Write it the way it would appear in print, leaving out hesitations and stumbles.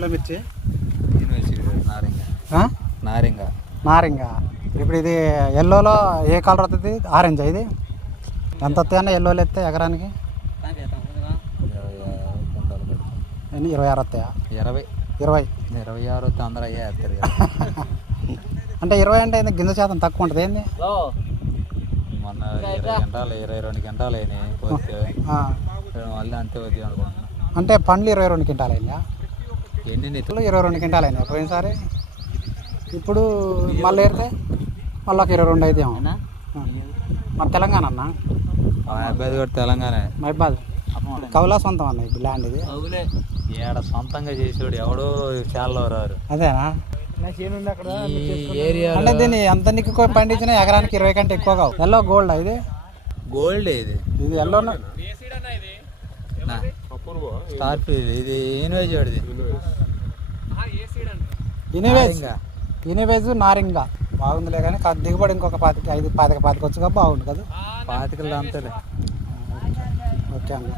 Yellow మిర్చి నారింగ నారింగ నారింగ. ఇప్పుడు ఇది ఎల్లోలో ఏ కలర్ వస్తుంది? ఆరెంజ్. ఇది ఎంత వస్తాయన్న ఎల్లోలు ఎత్తే ఎకరానికి? 26 వస్తాయా? 20 26 వస్తే అందరూ అయ్యే వేస్తారు కదా. అంటే 20 అంటే గింజ శాతం తక్కువ ఉంటుంది ఏంది? మొన్న 20 గంటలు 22 గంటలు అయినాయి పోతే మళ్ళీ అంతే వద్దు అనుకుంటున్నాను. అంటే పండ్లు 22 క్వింటాలు అయినా, ఎన్ని 22 క్వింటాలు అయినాయి పోయినసారి. ఇప్పుడు మళ్ళీ ఏరితే మళ్ళీ ఒక 22 అయితే మన తెలంగాణ అన్న. మహబాద్ కూడా తెలంగాణ. మహబాద్ కౌలా సొంతం అన్న ఇప్పుడు ల్యాండ్ ఇది. ఏడ సొంతంగా చేసేవాడు ఎవడో చాలా రారు. అదేనా? ఏరియా అంటే దీన్ని అంత నీకు పండించిన ఎకరానికి 20 కంటే ఎక్కువ కావు. ఎల్లో గోల్డ్ ఇది. గోల్డ్ ఇది ఎల్లో స్టార్ట్. ఇది ఇన్వేజ్ వాడిది. ఇనివేజ్ నారింగ బాగుందిలే కానీ దిగుబడి ఇంకొక 25 వచ్చుగా బాగుంది కదా. 25 అంతేలే. ఓకే అండి.